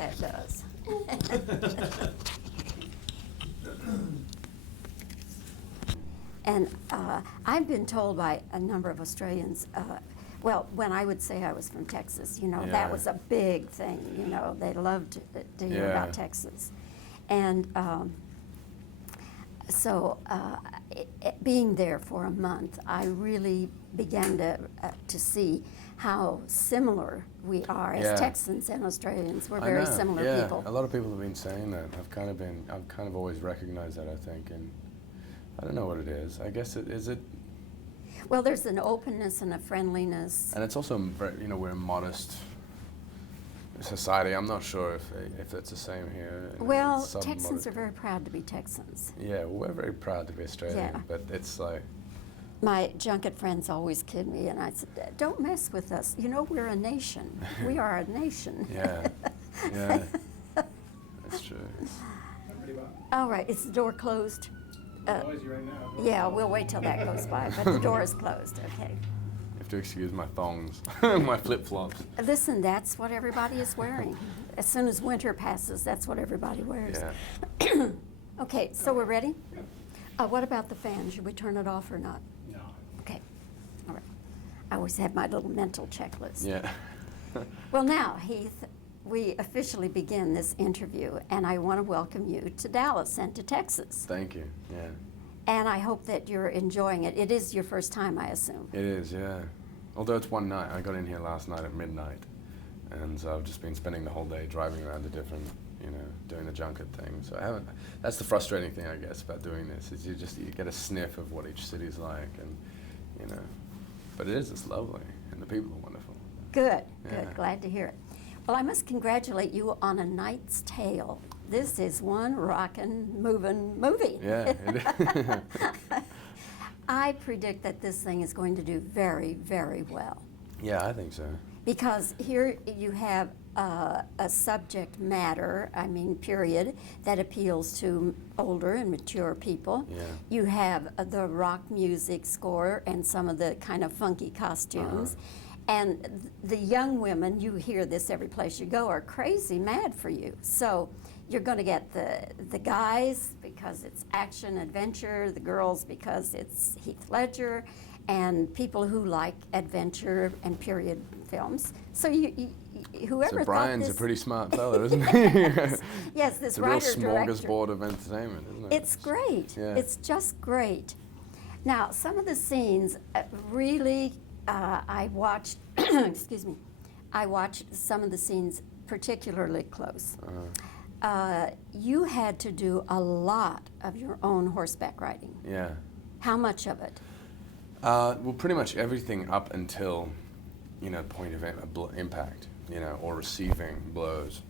that does. And I've been told by a number of Australians, well, when I would say I was from Texas, you know, Yeah. that was a big thing, you know, they loved to hear Yeah. about Texas. And so being there for a month, I really began to see how similar we are as Yeah. Texans and Australians. We're I very know, similar yeah. people. A lot of people have been saying that. I've kind of always recognized that, I think, and I don't know what it is. I guess is it, Well, there's an openness and a friendliness. and it's also very, you know, we're a modest society. I'm not sure if it's the same here. Well, It's Texans modest. are very proud to be Texans. Yeah, we're very proud to be Australian, Yeah. but it's like, My junket friends always kid me, and I said, "Don't mess with us. You know, we're a nation. We are a nation." yeah, yeah, that's true. All right, is the door closed? Noisy right now. Yeah, we'll wait till that goes by, but the door is closed. Okay. You have to excuse my thongs, my flip-flops. Listen, that's what everybody is wearing. As soon as winter passes, that's what everybody wears. Yeah. Okay, so we're ready? What about the fan? Should we turn it off or not? No. Okay. All right. I always have my little mental checklist. Yeah. Well, now, Heath, we officially begin this interview, and I want to welcome you to Dallas and to Texas. Thank you. Yeah. And I hope that you're enjoying it. It is your first time, I assume. It is, yeah. Although it's one night. I got in here last night at midnight, and so I've just been spending the whole day driving around to different, you know, doing the junket thing. So I haven't. That's the frustrating thing, I guess, about doing this is you get a sniff of what each city's like, and you know. But it's lovely, and the people are wonderful. Good, Yeah. good. Glad to hear it. Well, I must congratulate you on A Knight's Tale. This is one rockin', moving movie. Yeah. I predict that this thing is going to do very, very well. Yeah, I think so. Because here you have a subject matter, I mean, period, that appeals to older and mature people. Yeah. You have the rock music score and some of the kind of funky costumes. And the young women, you hear this every place you go, are crazy mad for you. So you're going to get the guys because it's action adventure, the girls because it's Heath Ledger, and people who like adventure and period films. So whoever So thought Brian's this, a pretty smart fellow, isn't he? yes, this It's a real writer-director. smorgasbord of entertainment, isn't it? It's great. Yeah. It's just great. Now, some of the scenes really, I watched, excuse me, I watched some of the scenes particularly close. You had to do a lot of your own horseback riding. Yeah. How much of it? Well, pretty much everything up until, you know, point of impact, you know, or receiving blows.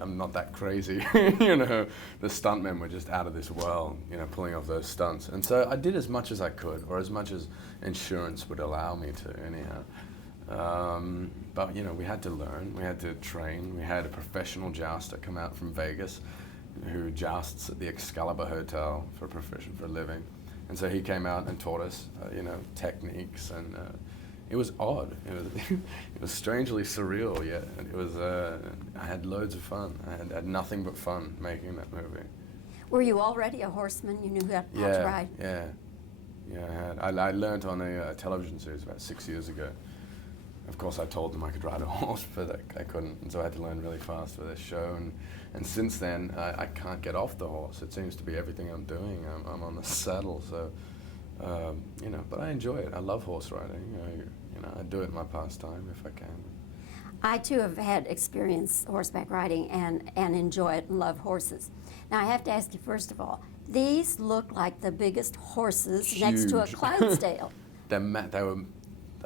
I'm not that crazy, you know. The stuntmen were just out of this world, you know, pulling off those stunts. And so I did as much as I could, or as much as insurance would allow me to, anyhow. But, you know, we had to learn, we had to train. We had a professional jouster come out from Vegas who jousts at the Excalibur Hotel for a living. And so he came out and taught us, you know, techniques, and it was odd. It was strangely surreal, yet it was. I had loads of fun. I had nothing but fun making that movie. Were you already a horseman? You knew how to ride? Yeah, I learned on a television series about 6 years ago. Of course, I told them I could ride a horse, but I couldn't, and so I had to learn really fast for this show. And since then, I can't get off the horse. It seems to be everything I'm doing. I'm on the saddle, so you know. But I enjoy it. I love horse riding. You know, I do it in my pastime if I can. I too have had experience horseback riding and enjoy it and love horses. Now I have to ask you first of all, these look like the biggest horses next to a Huge. Clydesdale. They were.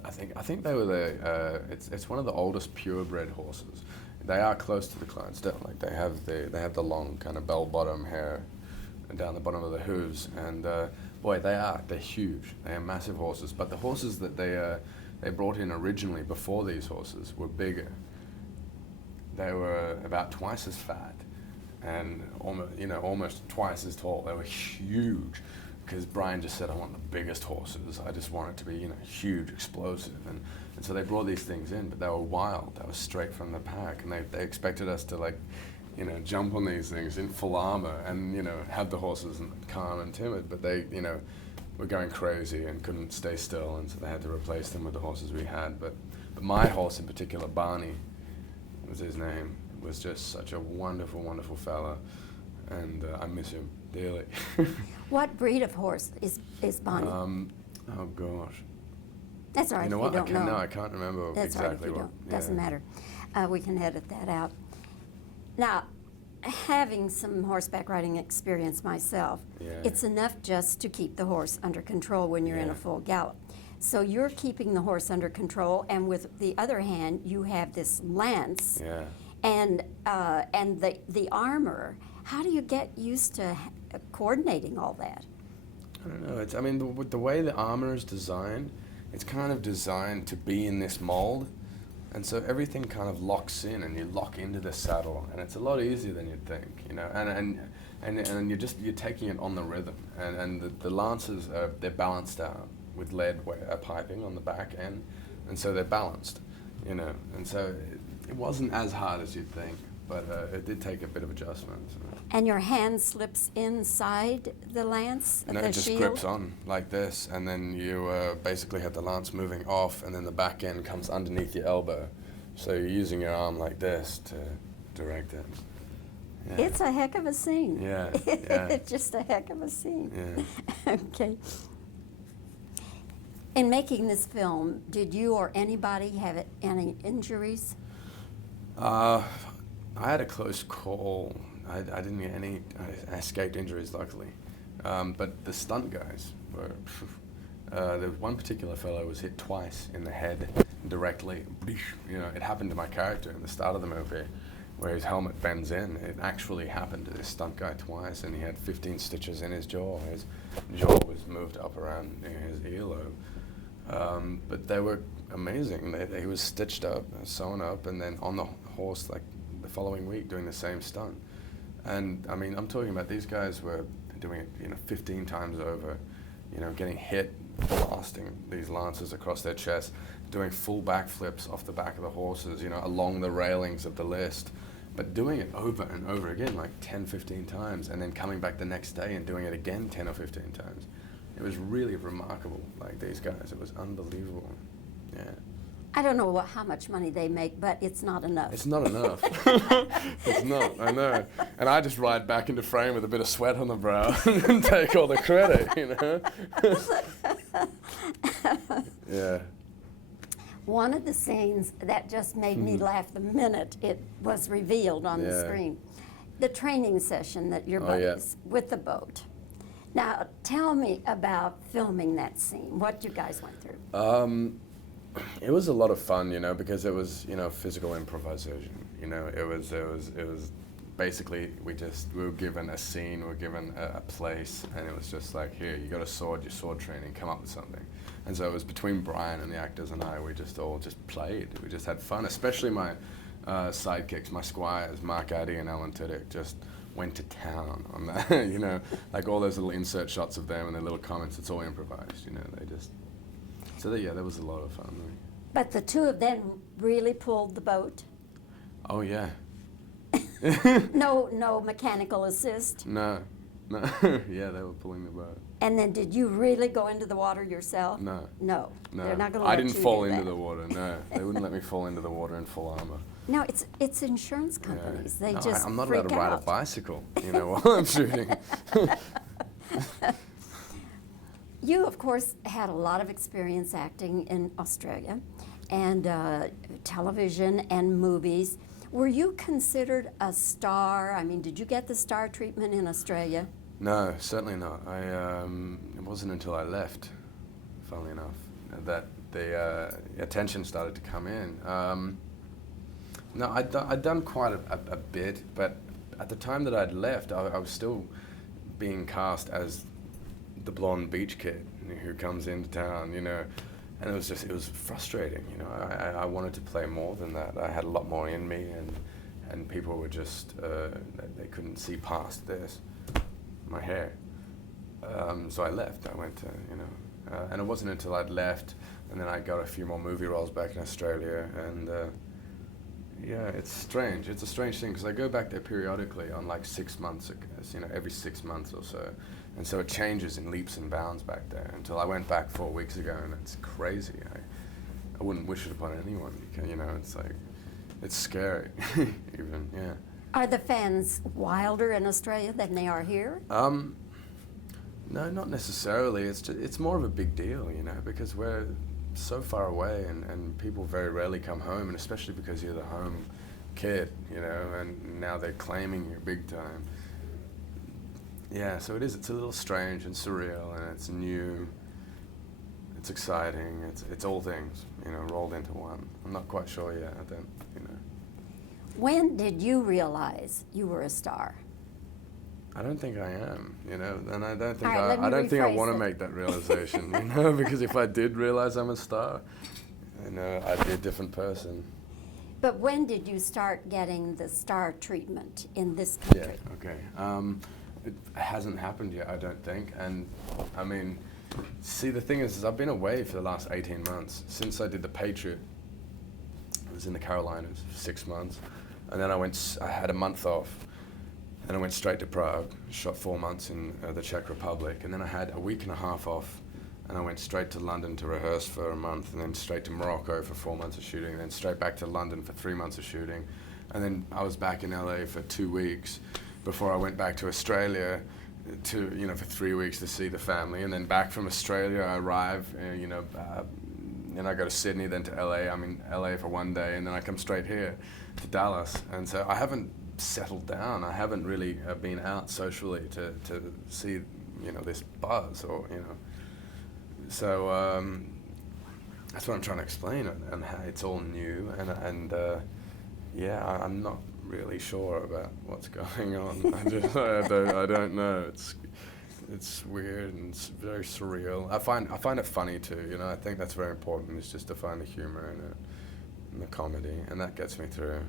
I think they were the. It's one of the oldest purebred horses. They are close to the Clydesdale. Like they have the long kind of bell-bottom hair down the bottom of the hooves, and boy, they're huge. They are massive horses. But the horses that they brought in originally before these horses were bigger. They were about twice as fat, and almost twice as tall. They were huge, because Brian just said, I want the biggest horses. I just want it to be, you know, huge, explosive. And so they brought these things in, but they were wild. They were straight from the pack. And they expected us to, like, you know, jump on these things in full armor and, you know, have the horses calm and timid. But they, you know, were going crazy and couldn't stay still. And so they had to replace them with the horses we had. But my horse in particular, Barney was his name, was just such a wonderful, wonderful fella. And I miss him dearly. What breed of horse is Bonnie? Oh gosh. That's all right. You know if what? you don't know. No, I can't remember That's exactly right. If you what. don't, doesn't matter. We can edit that out. Now, having some horseback riding experience myself, it's enough just to keep the horse under control when you're in a full gallop. So you're keeping the horse under control, and with the other hand, you have this lance and the armor. How do you get used to coordinating all that? I don't know. I mean, with the way the armor is designed, it's kind of designed to be in this mold, and so everything kind of locks in, and you lock into the saddle, and it's a lot easier than you'd think, you know. And you're taking it on the rhythm, and the lances they're balanced out with lead piping on the back end, and so they're balanced, you know. And so it wasn't as hard as you'd think, but it did take a bit of adjustment. So. And your hand slips inside the lance, no, the it just shield? grips on like this, and then you basically have the lance moving off, and then the back end comes underneath your elbow. So you're using your arm like this to direct it. Yeah. It's a heck of a scene. Yeah. It's just a heck of a scene. Yeah. Okay. In making this film, did you or anybody have any injuries? I had a close call. I didn't get any. I escaped injuries, luckily. But the stunt guys were. There was one particular fellow was hit twice in the head directly. You know, it happened to my character in the start of the movie, where his helmet bends in. It actually happened to this stunt guy twice, and he had 15 stitches in his jaw. His jaw was moved up around his earlobe. But they were amazing. He was stitched up, sewn up, and then on the horse like the following week doing the same stunt. And I mean, I'm talking about these guys were doing it, you know, 15 times over, you know, getting hit, blasting these lances across their chest, doing full backflips off the back of the horses, you know, along the railings of the list, but doing it over and over again, like 10, 15 times, and then coming back the next day and doing it again 10 or 15 times. It was really remarkable, like these guys. It was unbelievable. Yeah. I don't know how much money they make, but it's not enough. It's not enough. It's not, I know. And I just ride back into frame with a bit of sweat on the brow and take all the credit, you know? Yeah. One of the scenes that just made me laugh the minute it was revealed on the screen, the training session that your buddies with the boat. Now, tell me about filming that scene, what you guys went through. It was a lot of fun, you know, because it was, you know, physical improvisation. You know, it was basically we were given a scene, we were given a place, and it was just like, here, you got a sword, your sword training, come up with something. And so it was between Brian and the actors and I, we just all just played. We just had fun, especially my sidekicks, my squires, Mark Addy and Alan Tiddick, just went to town on that, you know, like all those little insert shots of them and their little comments, it's all improvised, you know, they just. So that was a lot of fun. But the two of them really pulled the boat? Oh yeah. No mechanical assist? No. Yeah, they were pulling the boat. And then did you really go into the water yourself? No. No. They're not going to I let didn't you fall do into that. the water, no. They wouldn't let me fall into the water in full armor. No, it's insurance companies. Yeah. They No, just I'm not freak allowed to ride a out. bicycle, you know, while I'm shooting. You, of course, had a lot of experience acting in Australia and television and movies. Were you considered a star? I mean, did you get the star treatment in Australia? No, certainly not. It wasn't until I left, funnily enough, that the attention started to come in. No, I'd done quite a bit, but at the time that I'd left, I was still being cast as the blonde beach kid who comes into town, you know, and it was frustrating, you know. I wanted to play more than that. I had a lot more in me, and people were just, they couldn't see past this, my hair. So I left. I went to, and it wasn't until I'd left, and then I got a few more movie roles back in Australia, and yeah, it's strange. It's a strange thing because I go back there periodically on like 6 months, every 6 months or so, and so it changes in leaps and bounds back there. Until I went back 4 weeks ago, and it's crazy. I wouldn't wish it upon anyone. It's like, it's scary, even, yeah. Are the fans wilder in Australia than they are here? No, not necessarily. It's more of a big deal, because we're so far away, and people very rarely come home, and especially because you're the home kid, and now they're claiming you big time. Yeah, so it's a little strange and surreal, and it's new, it's exciting, it's all things, rolled into one. I'm not quite sure yet, I don't. When did you realize you were a star? I don't think I am, and I don't think All right, I think I want to rephrase it. make that realization, because if I did realize I'm a star, I'd be a different person. But when did you start getting the star treatment in this Yeah, country? okay. It hasn't happened yet, I don't think, and I mean, see, the thing is I've been away for the last 18 months since I did The Patriot. I was in the Carolinas for 6 months, and then I had a month off. And I went straight to Prague, shot 4 months in the Czech Republic, and then I had a week and a half off, and I went straight to London to rehearse for a month, and then straight to Morocco for 4 months of shooting, and then straight back to London for 3 months of shooting, and then I was back in LA for 2 weeks before I went back to Australia for 3 weeks to see the family, and then back from Australia I arrive, and I go to Sydney, then to LA. I'm in LA for 1 day, and then I come straight here to Dallas, and so I haven't settled down. I haven't really been out socially to see this buzz, or so that's what I'm trying to explain, and how it's all new, and yeah, I'm not really sure about what's going on. I don't know. It's weird and it's very surreal. I find it funny too. I think that's very important. Is just to find the humor in it, and the comedy, and that gets me through.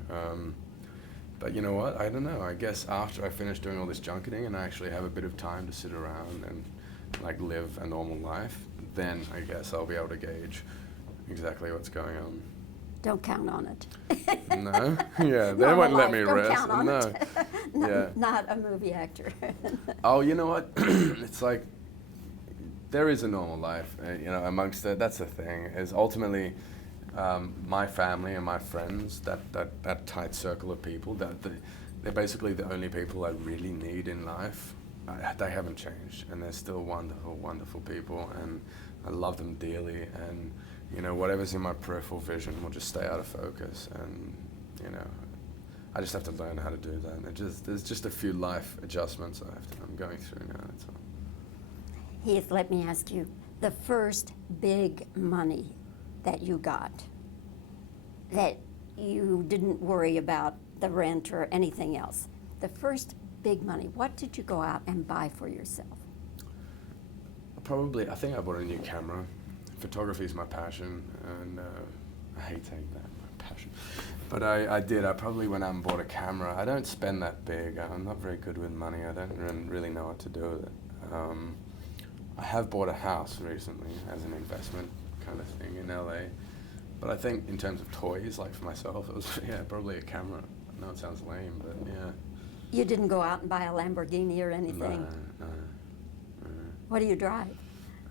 But you know what? I don't know. I guess after I finish doing all this junketing and I actually have a bit of time to sit around and like live a normal life, then I guess I'll be able to gauge exactly what's going on. Don't count on it. No? Yeah, they Normal won't let life, me don't rest. count on No. it. No, Yeah. Not a movie actor. Oh, you know what? It's like there is a normal life, amongst it. That's the thing, is ultimately my family and my friends, that tight circle of people, they're basically the only people I really need in life. They haven't changed, and they're still wonderful, wonderful people, and I love them dearly, and whatever's in my peripheral vision will just stay out of focus, and I just have to learn how to do that. There's just a few life adjustments I'm going through now, that's all. Heath, let me ask you, the first big money that you got, that you didn't worry about the rent or anything else, the first big money, what did you go out and buy for yourself? I think I bought a new camera. Photography is my passion, and I hate saying that, my passion. But I did. I probably went out and bought a camera. I don't spend that big. I'm not very good with money. I don't really know what to do with it. I have bought a house recently as an investment kind of thing in LA. But I think in terms of toys, like for myself, it was probably a camera. I know it sounds lame, but yeah. You didn't go out and buy a Lamborghini or anything? No. What do you drive?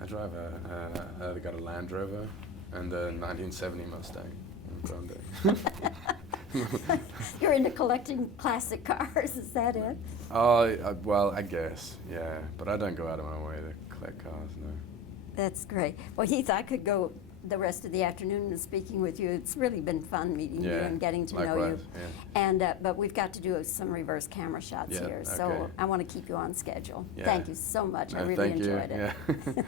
I drive I got a Land Rover and a 1970 Mustang. You're into collecting classic cars, is that it? Oh, well, I guess, yeah. But I don't go out of my way to collect cars, no. That's great. Well, Heath, I could go the rest of the afternoon speaking with you. It's really been fun meeting you and getting to know you. Yeah. And but we've got to do some reverse camera shots here, so okay. I want to keep you on schedule. Yeah. Thank you so much. I No, really thank enjoyed you. it. Yeah.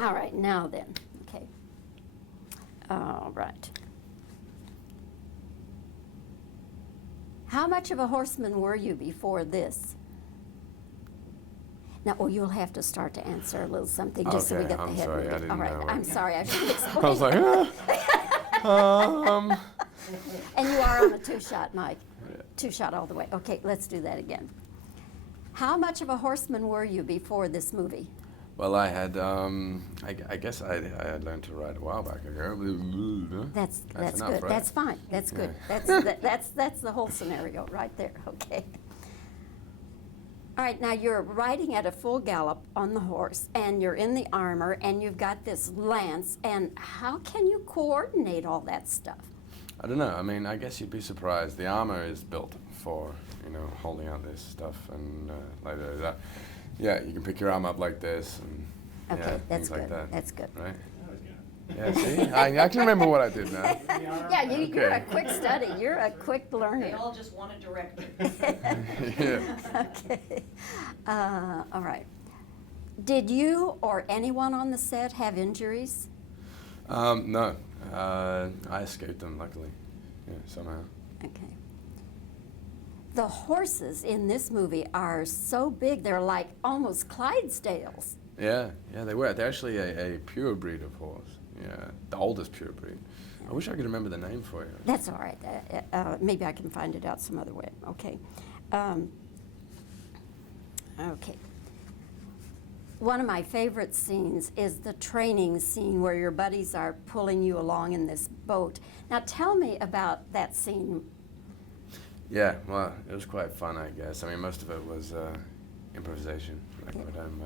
All right, now then. Okay. All right. How much of a horseman were you before this? Now, you'll have to start to answer a little something just so we Okay, get the I'm head sorry, moving. I didn't All right, know. I'm sorry, I should explain. I was like, And you are on a two-shot, Mike. Two-shot all the way. Okay, let's do that again. How much of a horseman were you before this movie? Well, I had, I guess I had learned to ride a while back ago. That's enough, good. right? That's fine. That's good. That's the whole scenario right there. Okay. All right. Now you're riding at a full gallop on the horse, and you're in the armor, and you've got this lance. And how can you coordinate all that stuff? I don't know. I mean, I guess you'd be surprised. The armor is built for, holding out this stuff and like that. Yeah, you can pick your arm up like this and Okay, that's things good. like that. That's good. Right? Yeah, see? I can remember what I did now. Yeah, you're a quick study. You're a quick learner. They all just want a director. Yeah. Okay. All right. Did you or anyone on the set have injuries? No. I escaped them, luckily. Yeah, somehow. Okay. The horses in this movie are so big, they're like almost Clydesdales. Yeah, they were. They're actually a pure breed of horse. Yeah, the oldest pure breed. I wish I could remember the name for you. That's all right. Maybe I can find it out some other way. Okay. Okay. One of my favorite scenes is the training scene where your buddies are pulling you along in this boat. Now tell me about that scene. Yeah, well, it was quite fun, I guess. I mean, most of it was improvisation, like what I'm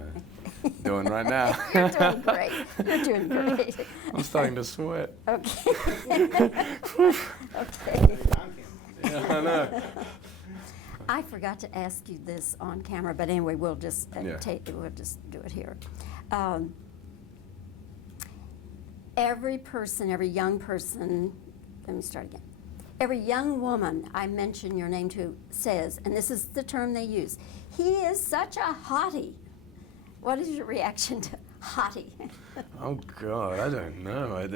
doing right now. You're doing great. You're doing great. I'm starting to sweat. Okay. Okay. Yeah, I know. I forgot to ask you this on camera, but anyway, we'll just Yeah. we'll just do it here. Every person, every young person, let me start again. Every young woman I mention your name to says, and this is the term they use, he is such a hottie. What is your reaction to hottie? Oh God, I don't know.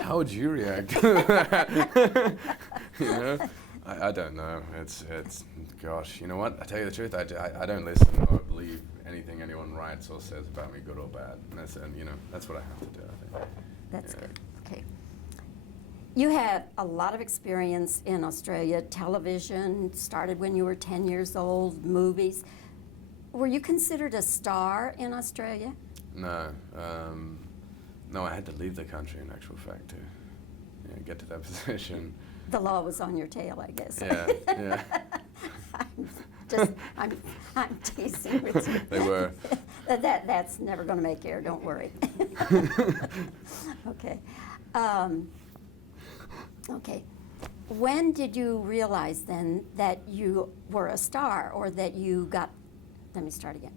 How would you react to that? I don't know. It's gosh. You know what? I tell you the truth. I don't listen or believe anything anyone writes or says about me, good or bad. And that's what I have to do. I think. That's Yeah. good. Okay. You had a lot of experience in Australia, television, started when you were 10 years old, movies. Were you considered a star in Australia? No. No, I had to leave the country, in actual fact, to get to that position. The law was on your tail, I guess. Yeah. I'm teasing with you. They were. That's never going to make air, don't worry. Okay. Okay. When did you realize then that you were a star or that you got, let me start again.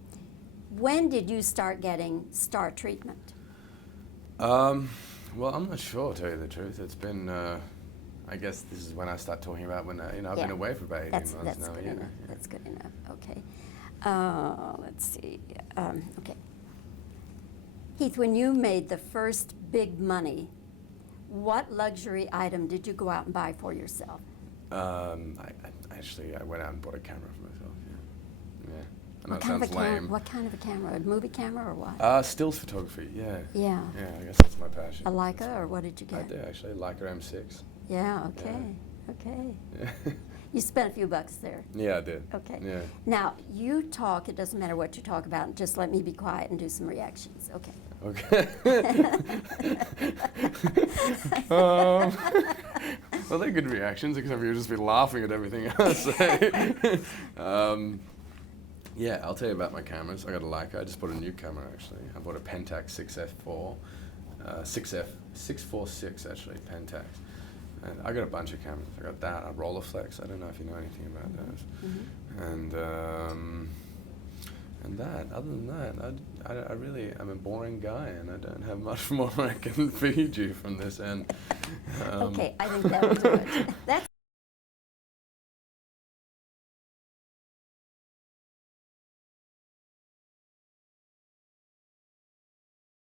When did you start getting star treatment? Well, I'm not sure, to tell you the truth. It's been, I guess this is when I start talking about when, I've Yeah. been away for about 18 months That's now. good Yeah. enough. That's good enough. Okay. Let's see. Okay. Heath, when you made the first big money, what luxury item did you go out and buy for yourself? I went out and bought a camera for myself. Yeah. I know it sounds lame. What kind of a camera? A movie camera or what? Stills photography. Yeah. Yeah. Yeah. I guess that's my passion. A Leica, or what did you I get? do actually. Leica M6. Yeah. Okay. Okay. Yeah. You spent a few bucks there. Yeah, I did. Okay. Yeah. Now you talk. It doesn't matter what you talk about. Just let me be quiet and do some reactions. Okay. Okay. Well, they're good reactions, except you'll just be laughing at everything I say. Yeah, I'll tell you about my cameras. I got a Leica. I just bought a new camera, actually. I bought a Pentax 6F4, 646 actually, Pentax. And I got a bunch of cameras. I got that, a Rolleiflex. I don't know if you know anything about those. Mm-hmm. And that. Other than that, I really am a boring guy, and I don't have much more I can feed you from this end. Okay, I think that will do it. That's